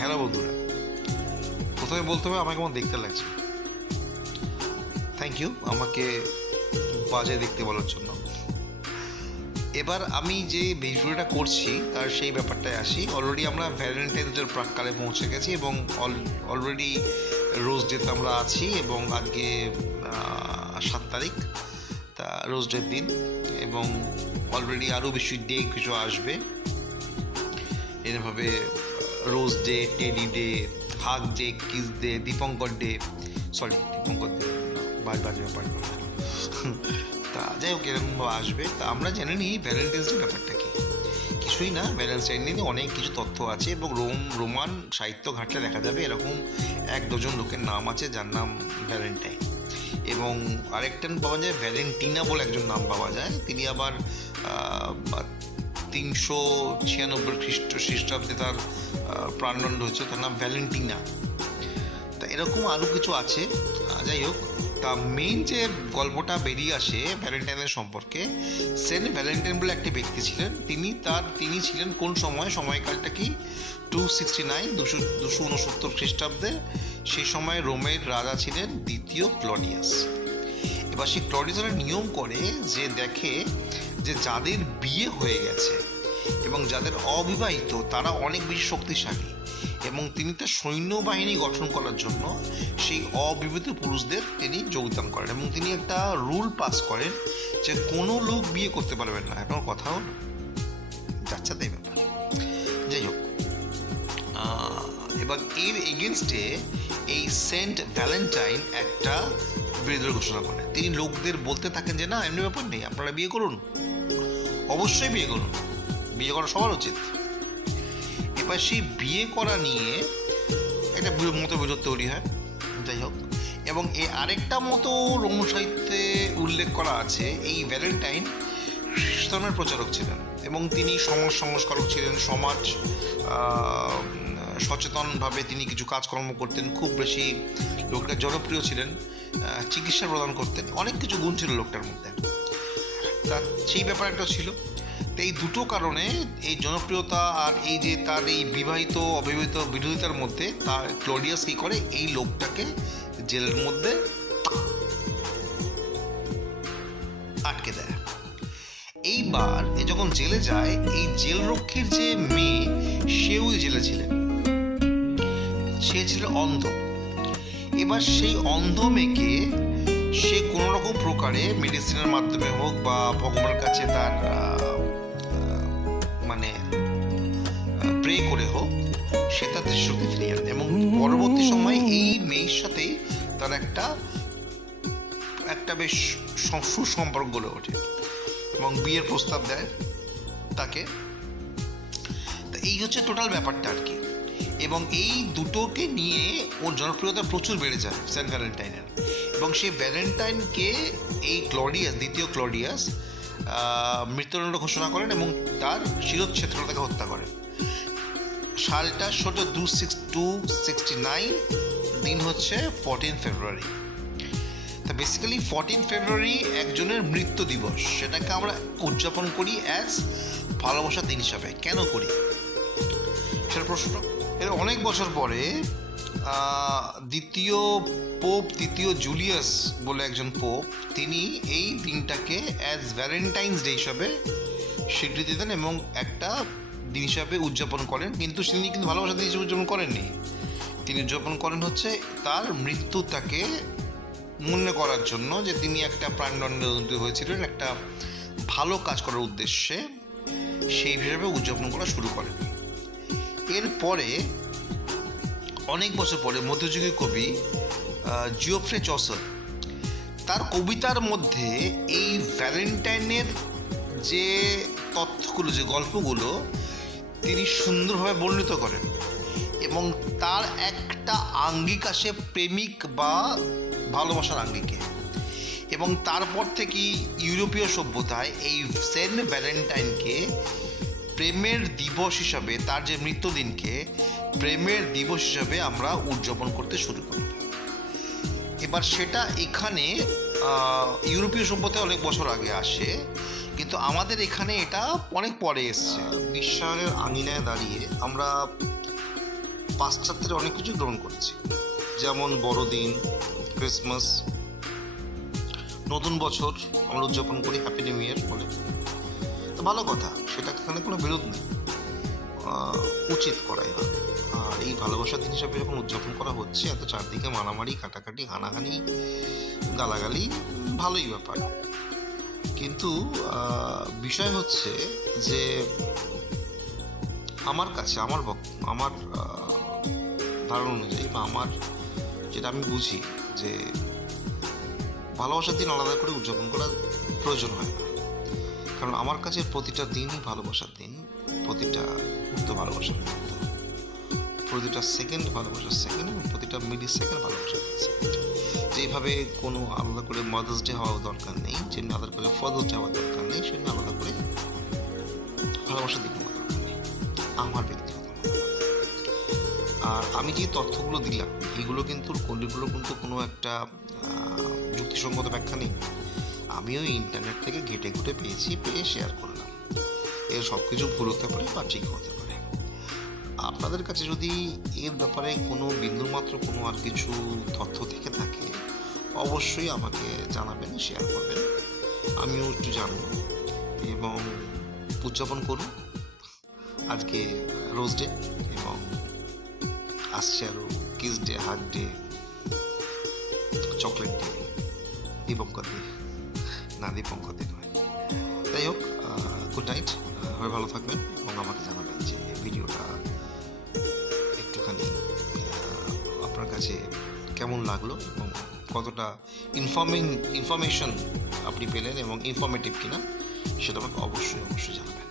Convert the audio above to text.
Hello বন্ধুরা, প্রথমে বলতে হবে আমাকে কেমন দেখতে লাগছে। থ্যাংক ইউ আমাকে বাজে দেখতে বলার জন্য। এবার আমি যে ভিডিওটা করছি তার সেই ব্যাপারটায় আসি। অলরেডি আমরা ভ্যালেন্টাইন্সের প্রাক্কালে পৌঁছে গেছি এবং অলরেডি রোজ ডেতে আমরা আছি এবং আজকে 7 তারিখ, তা রোজ ডের দিন এবং অলরেডি আরও বেশি ডে কিছু আসবে। এরভাবে rose day, teddy day, hug day, kiss day, Dipankar day, Dipankar day বাজে ব্যাপার। তা যাই হোক এরকমভাবে আসবে। তা আমরা জেনে নিই ভ্যালেন্টাইন্স ডে ব্যাপারটা কি। কিছুই না, ভ্যালেন্টাইন ডে অনেক কিছু তথ্য আছে এবং রোমান সাহিত্য ঘাটলে দেখা যাবে এরকম 1 ডজন লোকের নাম আছে যার নাম ভ্যালেন্টাইন। এবং আরেকটা পাওয়া যায় ভ্যালেন্টিনা বলে একজন নাম পাওয়া যায়। তিনি আবার 396 খ্রিস্টাব্দে তার প্রাণদণ্ড হয়েছে, তার নাম ভ্যালেন্টিনা। তা এরকম আরও কিছু আছে। যাই হোক, তা মেইন যে গল্পটা বেরিয়ে আসে ভ্যালেন্টাইনের সম্পর্কে, সেন্ট ভ্যালেন্টাইন বলে একটি ব্যক্তি ছিলেন। তিনি ছিলেন কোন সময়কালটা কি 269 খ্রিস্টাব্দে। সেই সময় রোমের রাজা ছিলেন দ্বিতীয় ক্লডিয়াস। এবার সেই ক্লডিয়াস নিয়ম করে যে দেখে যে যাদের বিয়ে হয়ে গেছে এবং যাদের অবিবাহিত তারা অনেক বেশি শক্তিশালী, এবং তিনি তার সৈন্যবাহিনী গঠন করার জন্য সেই অবিবাহিত পুরুষদের তিনি যোগদান করেন এবং তিনি একটা রুল পাস করেন যে কোনো লোক বিয়ে করতে পারবেন না। এখন কথা হলো যাচ্ছে তাই ব্যাপার। যাই হোক, এবার এর এগেনস্টে এই সেন্ট ভ্যালেন্টাইন একটা বিরোধের ঘোষণা করেন। তিনি লোকদের বলতে থাকেন যে না, এমনি ব্যাপার নেই, আপনারা বিয়ে করুন, অবশ্যই বিয়ে করুন, বিয়ে করা সবার উচিত। এবার সেই বিয়ে করা নিয়ে একটা মতবিরোধ তৈরি হয়। যাই হোক, এবং আরেকটা মতো রোম সাহিত্যে উল্লেখ করা আছে, এই ভ্যালেন্টাইন খ্রিস্টানের প্রচারক ছিলেন এবং তিনি সমাজ সংস্কারক ছিলেন। সমাজ সচেতনভাবে তিনি কিছু কাজকর্ম করতেন, খুব বেশি লোকটা জনপ্রিয় ছিলেন, চিকিৎসা প্রদান করতেন, অনেক কিছু গুণ ছিল লোকটার মধ্যে। তা সেই ব্যাপার একটা ছিল। তো এই দুটো কারণে এই জনপ্রিয়তা আর এই যে তার এই বিবাহিত অবিবাহিত বিরোধিতার মধ্যে তার ক্লডিয়াস কী করে, এই লোকটাকে জেলের মধ্যে আটকে দেয়। এইবার যখন জেলে যায়, এই জেলরক্ষীর যে মেয়ে সেও জেলে ছিলেন, সে ছিল অন্ধ। এবার সেই অন্ধ মেয়েকে সে কোনো রকম প্রকারে মেডিসিনের মাধ্যমে হোক বা ভগবানের কাছে তার প্রে করে হোক, সে তার দৃষ্টিশক্তি ফিরিয়ে আনে এবং পরবর্তী সময়ে এই মেয়ের সাথেই তার একটা বেশ সুসম্পর্ক গড়ে ওঠে এবং বিয়ের প্রস্তাব দেয় তাকে। তা এই হচ্ছে টোটাল ব্যাপারটা আর কি। এবং এই দুটোকে নিয়ে ওর জনপ্রিয়তা প্রচুর বেড়ে যায় সেন্ট ভ্যালেন্টাইনের। এবং সেই ভ্যালেন্টাইনকে এই ক্লডিয়াস, দ্বিতীয় ক্লডিয়াস মৃত্যুদণ্ড ঘোষণা করেন এবং তার শিরচ্ছেদ করে তাকে হত্যা করেন। সালটা 269, দিন হচ্ছে 14 ফেব্রুয়ারি। তা বেসিক্যালি 14 ফেব্রুয়ারি একজনের মৃত্যু দিবস, সেটাকে আমরা উদযাপন করি অ্যাজ ভালোবাসার দিন হিসাবে। কেন করি সেটা প্রশ্ন। এর অনেক বছর পরে দ্বিতীয় জুলিয়াস বলে একজন পোপ, তিনি এই দিনটাকে অ্যাজ ভ্যালেন্টাইন্স ডে হিসাবে স্বীকৃতি দেন এবং একটা দিন হিসাবে উদযাপন করেন। কিন্তু তিনি কিন্তু ভালোবাসার দিন হিসেবে উদযাপন করেননি, তিনি উদযাপন করেন হচ্ছে তার মৃত্যুটাকে মনে করার জন্য, যে তিনি একটা প্রাণদণ্ড হয়েছিলেন একটা ভালো কাজ করার উদ্দেশ্যে, সেই হিসাবে উদযাপন করা শুরু করেন। এরপরে অনেক বছর পরে মধ্যযুগীয় কবি জিওফ্রে চসার তার কবিতার মধ্যে এই ভ্যালেন্টাইনের যে তথ্যগুলো, যে গল্পগুলো তিনি সুন্দরভাবে বর্ণিত করেন এবং তার একটা আঙ্গিক আসে প্রেমিক বা ভালোবাসার আঙ্গিকে। এবং তারপর থেকেই ইউরোপীয় সভ্যতায় এই সেন্ট ভ্যালেন্টাইনকে প্রেমের দিবস হিসাবে, তার যে মৃত্যুদিনকে প্রেমের দিবস হিসাবে আমরা উদযাপন করতে শুরু করি। এবার সেটা এখানে ইউরোপীয় সভ্যতায় অনেক বছর আগে আসে, কিন্তু আমাদের এখানে এটা অনেক পরে এসছে। বিশ্বায়নের আঙিনায় দাঁড়িয়ে আমরা পাশ্চাত্যের অনেক কিছু গ্রহণ করেছি, যেমন বড়দিন, ক্রিসমাস, নতুন বছর আমরা উদযাপন করি হ্যাপি নিউ ইয়ার বলে। তো ভালো কথা, সেটা এখানে কোনো বিরোধ নেই, উচিত করাই হবে। আর এই ভালোবাসার দিন হিসাবে যখন উদযাপন করা হচ্ছে, এত চারদিকে মারামারি, কাটাকাটি, হানাহানি, গালাগালি, ভালোই ব্যাপার। কিন্তু বিষয় হচ্ছে যে আমার কাছে আমার ধারণা অনুযায়ী বা আমার যেটা আমি বুঝি, যে ভালোবাসার দিন আলাদা করে উদযাপন করার প্রয়োজন হয় না। কারণ আমার কাছে প্রতিটা দিনই ভালোবাসার দিন, প্রতিটা মুহূর্ত ভালোবাসার মুহূর্ত, প্রতিটা সেকেন্ড ভালোবাসার সেকেন্ড, এবং প্রতিটা মিলি সেকেন্ড ভালোবাসার সেকেন্ড। যেভাবে কোনো আলাদা করে মাদার্স ডে হওয়ার দরকার নেই, যেমনি আলাদা করে ফাদার্স ডে হওয়ার দরকার নেই, সেমনি আলাদা করে ভালোবাসার দিন হওয়ার দরকার নেই, আমার ব্যক্তিগত। আর আমি যে তথ্যগুলো দিলাম, এগুলো কিন্তু কোনো একটা যুক্তিসঙ্গত ব্যাখ্যা নেই। আমিও ইন্টারনেট থেকে ঘেটে ঘুটে পেয়ে শেয়ার করলাম। এর সব কিছু ভুল হতে পারে বা ঠিক হতে পারে। আপনাদের কাছে যদি এর ব্যাপারে কোনো বিন্দুমাত্র কোনো আর কিছু তথ্য থেকে থাকে, অবশ্যই আমাকে জানাবেন, শেয়ার করবেন, আমিও একটু জানব। এবং উদযাপন করুন আজকে রোজ ডে, এবং আসছে আরও kiss day, hug day, chocolate day, Dipankar day, না দীপঙ্কর ডে নয়। যাই হোক, গুড নাইট, সবাই ভালো থাকবেন, এবং আমাকে জানাবেন যে ভিডিওটা একটুখানি আপনার কাছে কেমন লাগলো, এবং কতটা ইনফরমেশন আপনি পেলেন, এবং ইনফরমেটিভ কিনা, সেটা আমাকে অবশ্যই জানাবেন।